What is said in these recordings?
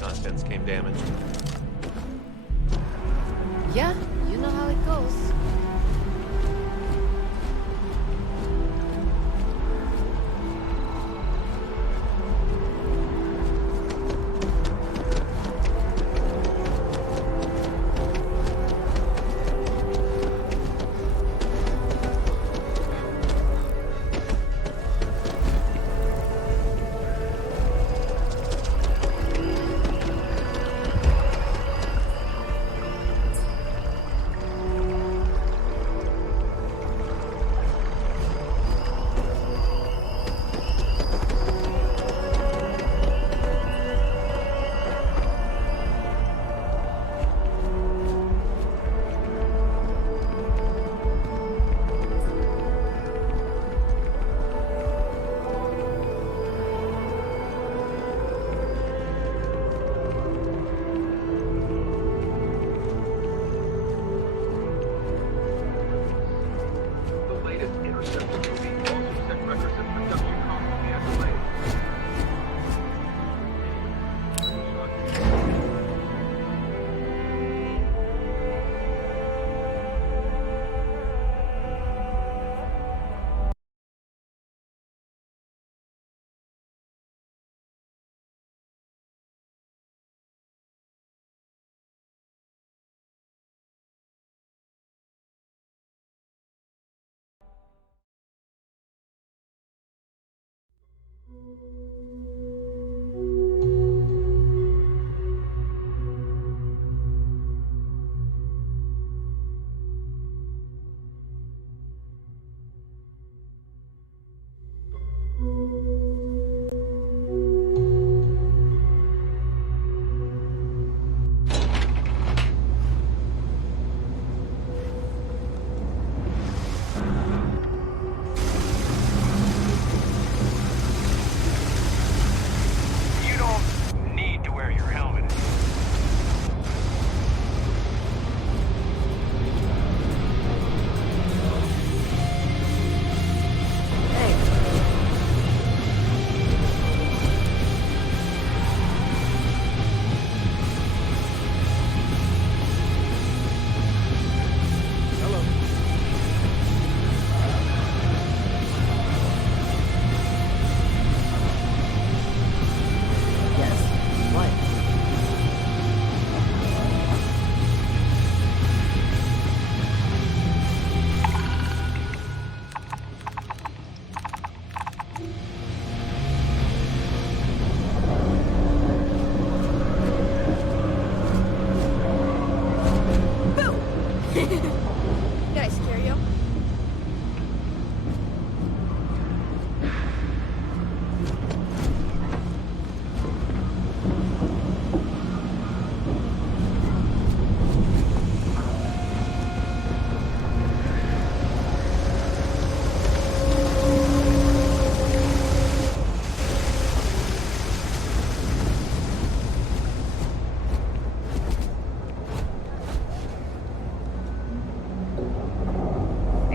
Contents came damaged. Yeah, you know how it goes.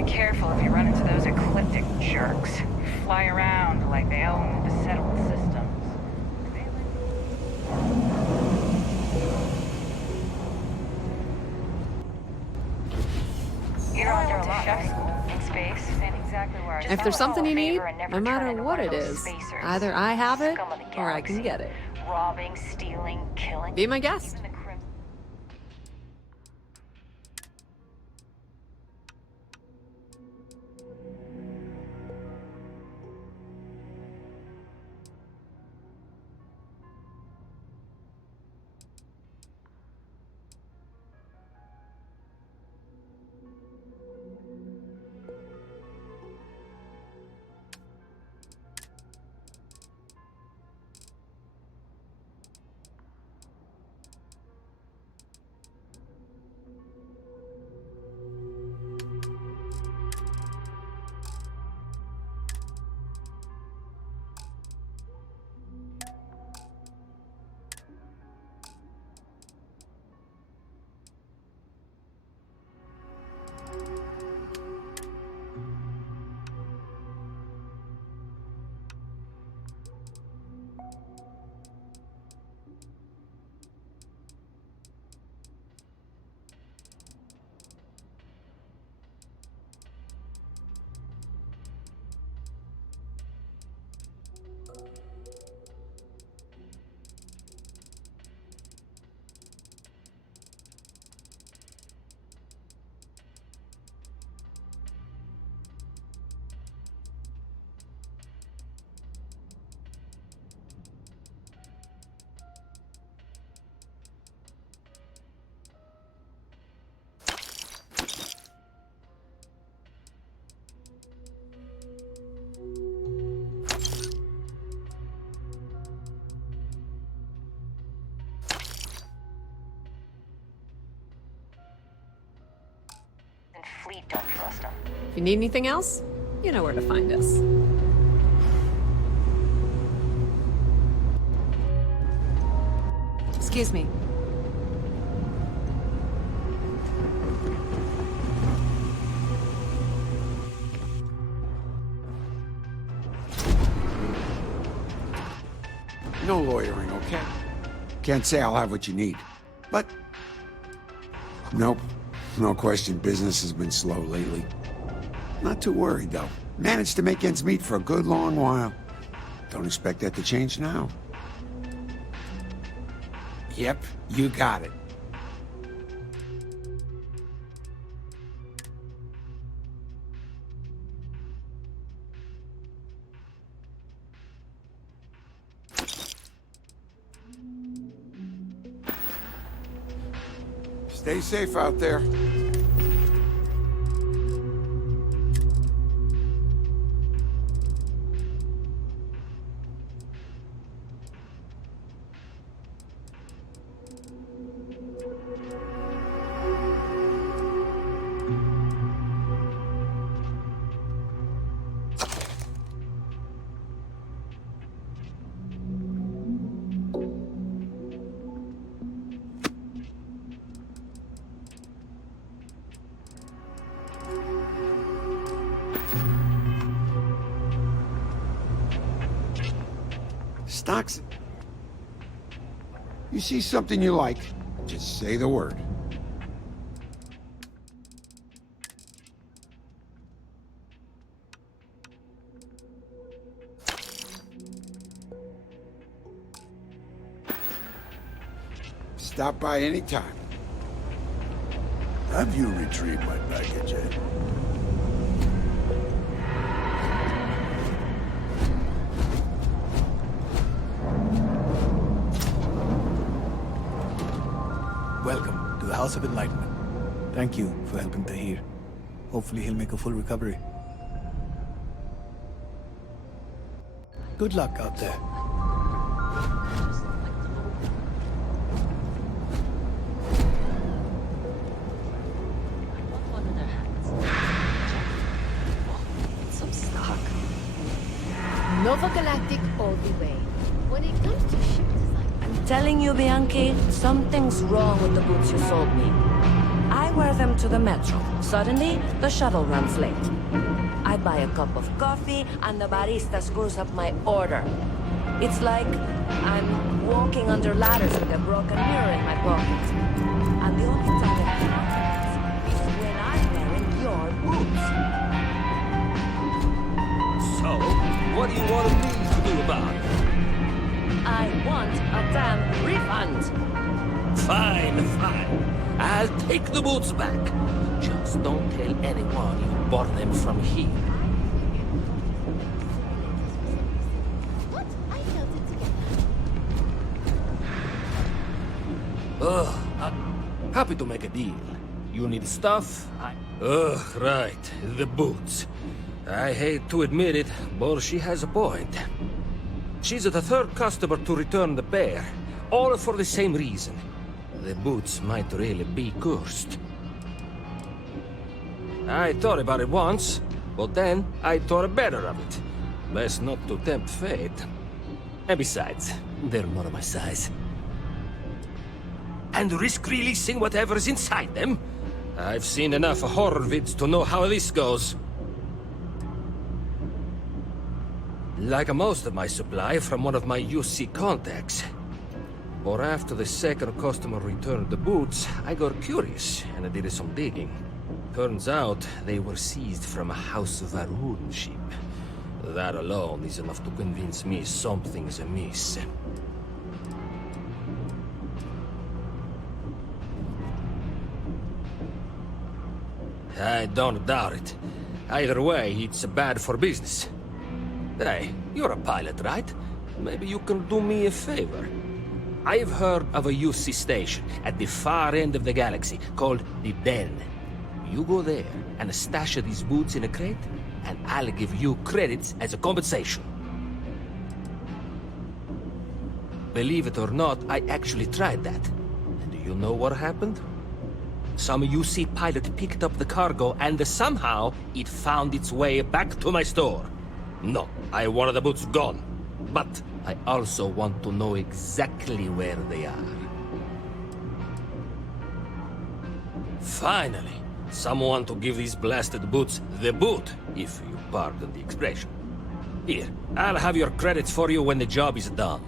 Careful if you run into those ecliptic jerks. Fly around like they own the settled systems. You're under a lot, right? In space. And exactly where If there's something you need, no matter what it is, either I have it or I can get it. Robbing, stealing, killing. Be my guest. fleet don't trust them. If you need anything else, you know where to find us. Excuse me. No loitering, okay? Can't say I'll have what you need, but... Nope. No question, business has been slow lately. Not too worried, though. Managed to make ends meet for a good long while. Don't expect that to change now. Yep, you got it. Stay safe out there. Stocks. You see something you like, just say the word. Stop by anytime. Have you retrieved my package yet? Welcome to the House of Enlightenment. Thank you for helping Tahir. Hopefully he'll make a full recovery. Good luck out there. Some stock. Nova Galactic all the way. When it comes to ship design, I'm telling you, Bianchi, something's wrong with the boots you sold me. I wear them to the metro. Suddenly, the shuttle runs late. I buy a cup of coffee, and the barista screws up my order. It's like I'm walking under ladders with a broken mirror in my pocket. And the only time it happens is when I'm wearing your boots. So, what do you want me to do about it? I want a damn refund. Fine, fine. I'll take the boots back. Just don't tell anyone you bought them from here. what? I felt it together. Ugh, happy to make a deal. You need stuff? Ugh, right. The boots. I hate to admit it, but she has a point. She's the third customer to return the pair, all for the same reason. The boots might really be cursed. I thought about it once, but then I thought better of it. Best not to tempt fate. And besides, they're not of my size. And risk releasing whatever's inside them? I've seen enough horror vids to know how this goes. Like most of my supply from one of my UC contacts. Or after the second customer returned the boots, I got curious and I did some digging. Turns out they were seized from a House of Varun ship. That alone is enough to convince me something's amiss. I don't doubt it. Either way, it's bad for business. Hey, you're a pilot, right? Maybe you can do me a favor. I've heard of a UC station at the far end of the galaxy called the Den. You go there and stash these boots in a crate, and I'll give you credits as a compensation. Believe it or not, I actually tried that. And do you know what happened? Some UC pilot picked up the cargo and somehow it found its way back to my store. No, I want the boots gone. But I also want to know exactly where they are. Finally, someone to give these blasted boots the boot, if you pardon the expression. Here, I'll have your credits for you when the job is done.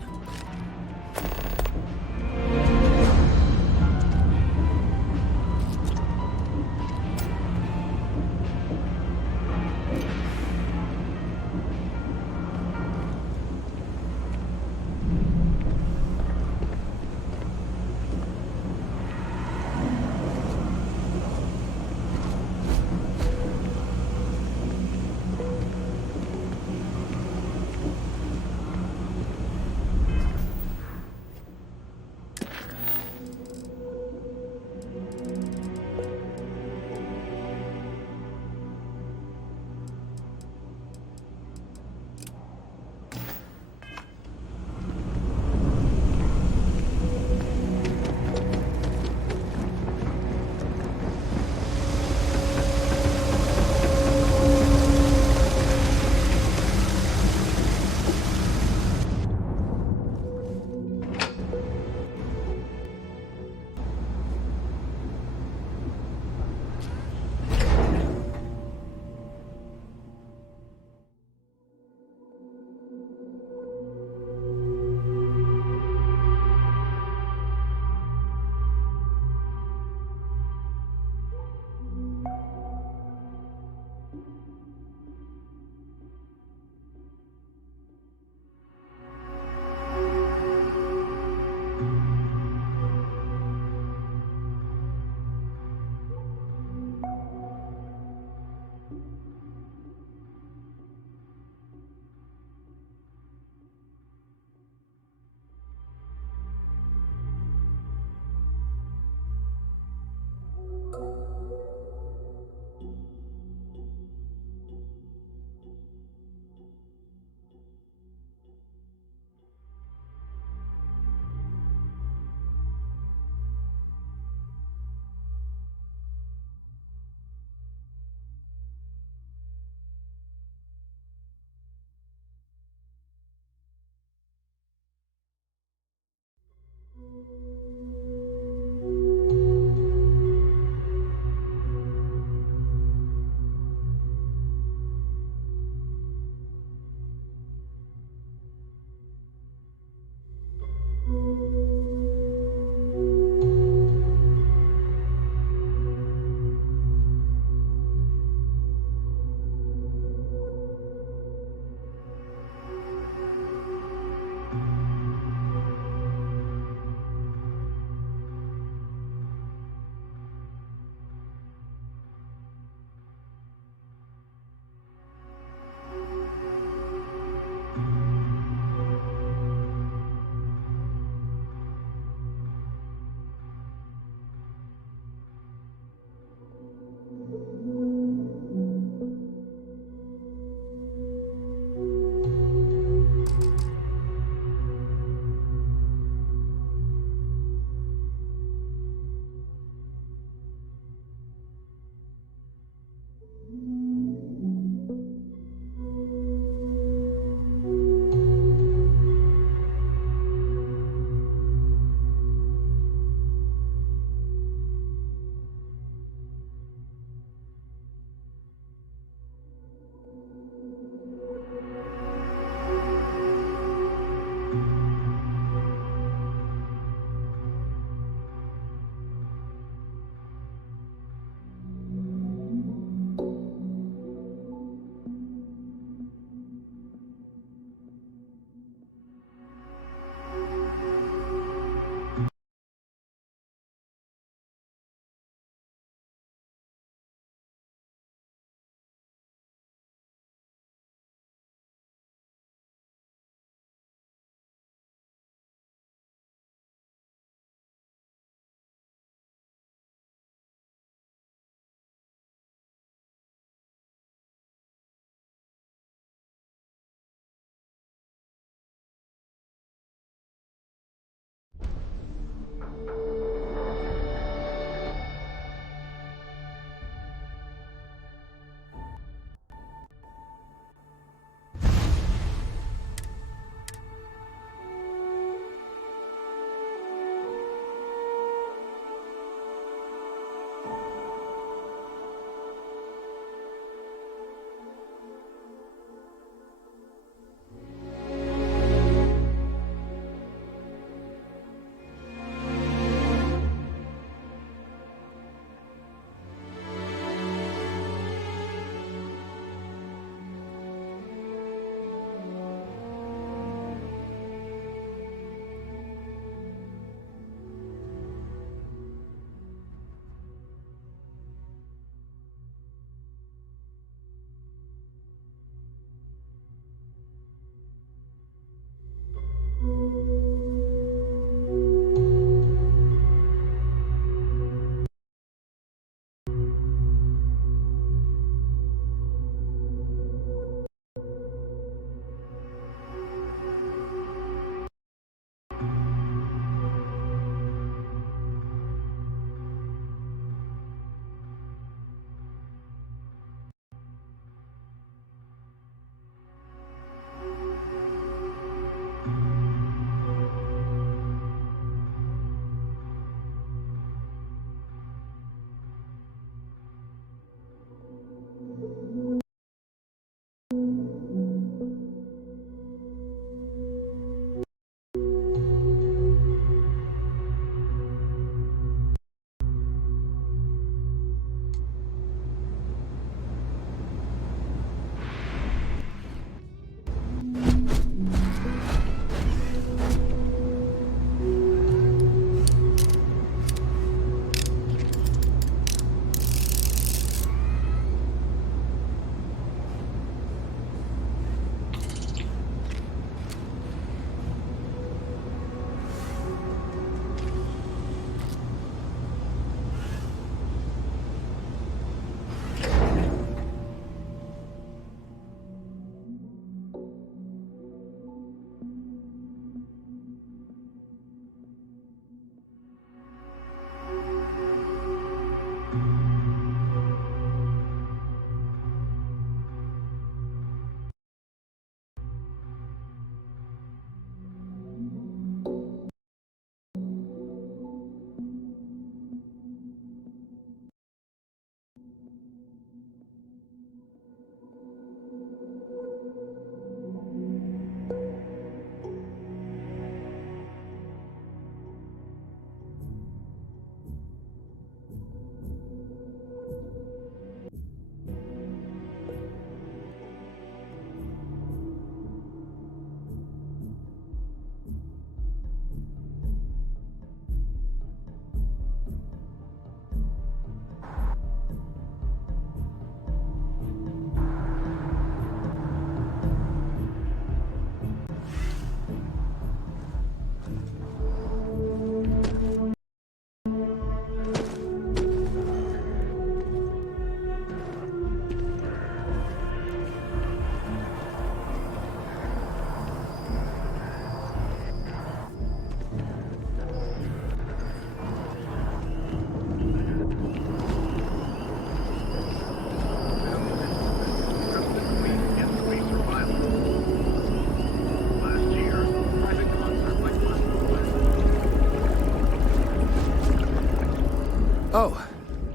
Oh,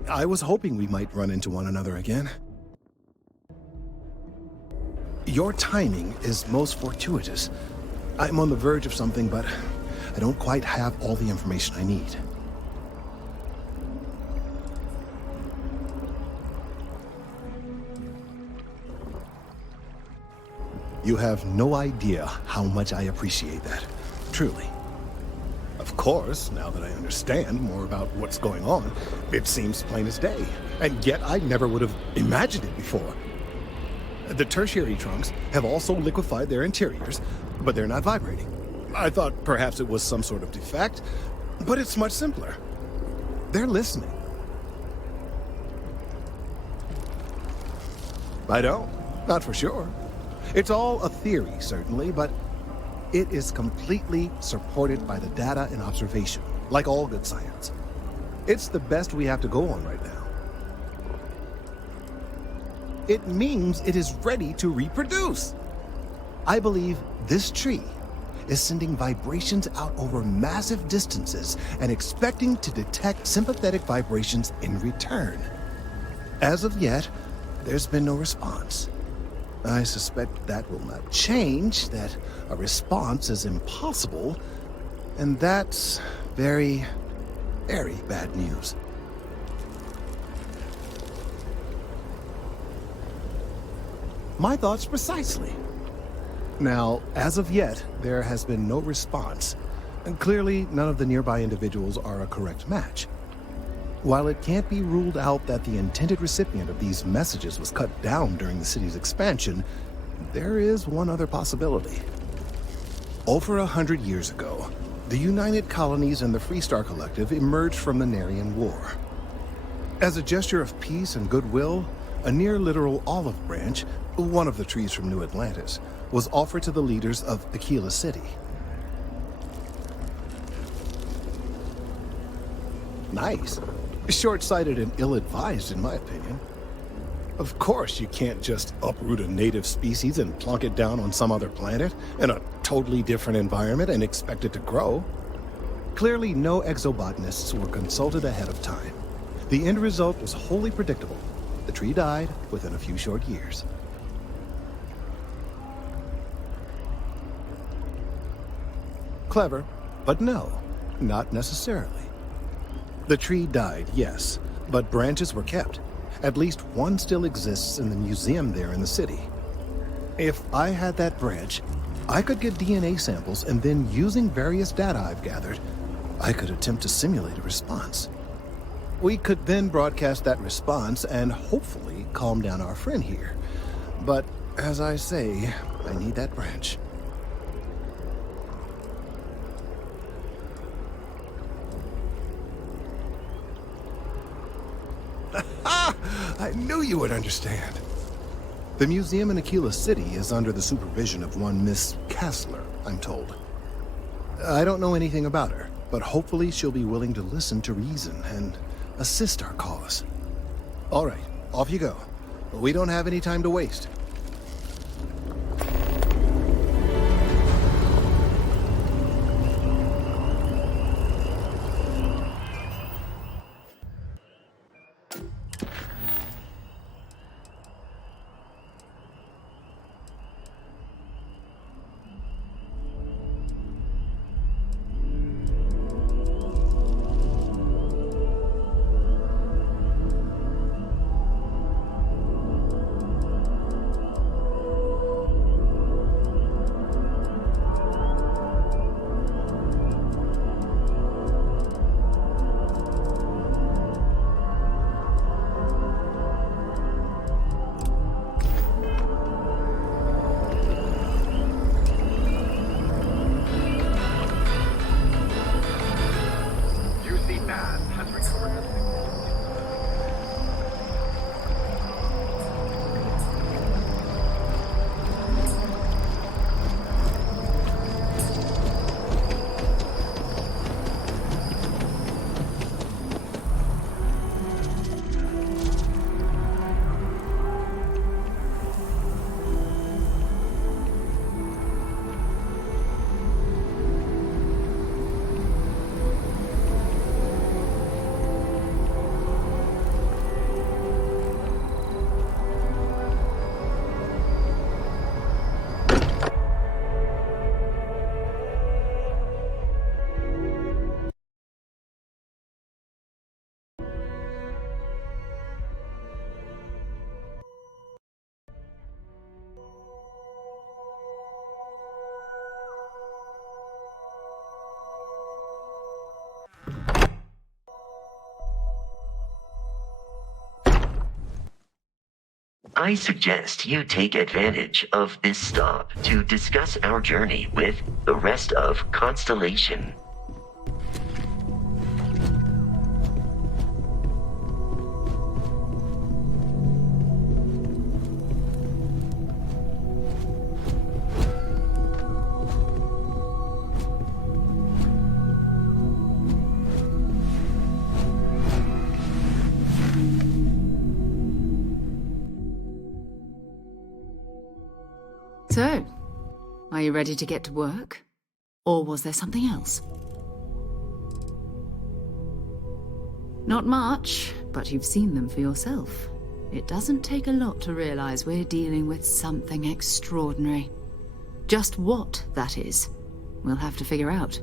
I was hoping we might run into one another again. Your timing is most fortuitous. I'm on the verge of something, but I don't quite have all the information I need. You have no idea how much I appreciate that. Truly. Of course, now that I understand more about what's going on, it seems plain as day. And yet I never would have imagined it before. The tertiary trunks have also liquefied their interiors, but they're not vibrating. I thought perhaps it was some sort of defect, but it's much simpler. They're listening. I don't. Not for sure. It's all a theory, certainly, but it is completely supported by the data and observation, like all good science. It's the best we have to go on right now. It means it is ready to reproduce. I believe this tree is sending vibrations out over massive distances and expecting to detect sympathetic vibrations in return. As of yet, there's been no response. I suspect that will not change, that a response is impossible, and that's very, very bad news. My thoughts precisely. Now, as of yet, there has been no response, and clearly none of the nearby individuals are a correct match. While it can't be ruled out that the intended recipient of these messages was cut down during the city's expansion, there is one other possibility. Over 100 years ago, the United Colonies and the Freestar Collective emerged from the Narian War. As a gesture of peace and goodwill, a near-literal olive branch, one of the trees from New Atlantis, was offered to the leaders of Aquila City. Nice. Short-sighted and ill-advised, in my opinion. Of course, you can't just uproot a native species and plunk it down on some other planet in a totally different environment and expect it to grow. Clearly, no exobotanists were consulted ahead of time. The end result was wholly predictable. The tree died within a few short years. Clever, but no, not necessarily. The tree died, yes, but branches were kept. At least one still exists in the museum there in the city. If I had that branch, I could get DNA samples, and then using various data I've gathered, I could attempt to simulate a response. We could then broadcast that response and hopefully calm down our friend here. But as I say, I need that branch. I knew you would understand. The museum in Aquila City is under the supervision of one Miss Kessler, I'm told. I don't know anything about her, but hopefully she'll be willing to listen to reason and assist our cause. All right, off you go. We don't have any time to waste. I suggest you take advantage of this stop to discuss our journey with the rest of Constellation. So, are you ready to get to work? Or was there something else? Not much, but you've seen them for yourself. It doesn't take a lot to realize we're dealing with something extraordinary. Just what that is, we'll have to figure out.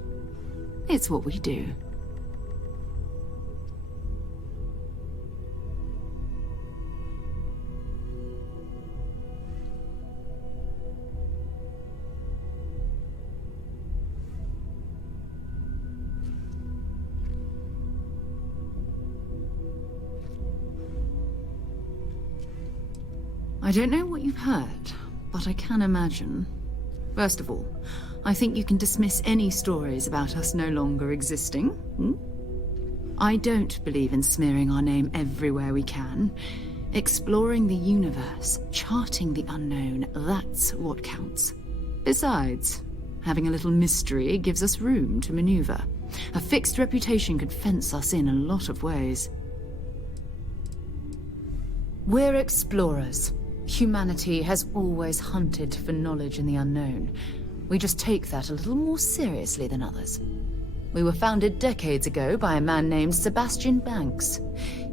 It's what we do. I don't know what you've heard, but I can imagine. First of all, I think you can dismiss any stories about us no longer existing. I don't believe in smearing our name everywhere we can. Exploring the universe, charting the unknown, that's what counts. Besides, having a little mystery gives us room to maneuver. A fixed reputation could fence us in a lot of ways. We're explorers. Humanity has always hunted for knowledge in the unknown. We just take that a little more seriously than others. We were founded decades ago by a man named Sebastian Banks.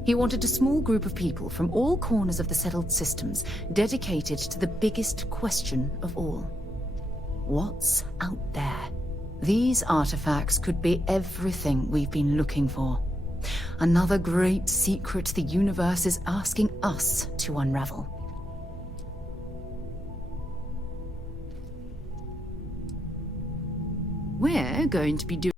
He wanted a small group of people from all corners of the settled systems dedicated to the biggest question of all. What's out there? These artifacts could be everything we've been looking for. Another great secret the universe is asking us to unravel. We're going to be doing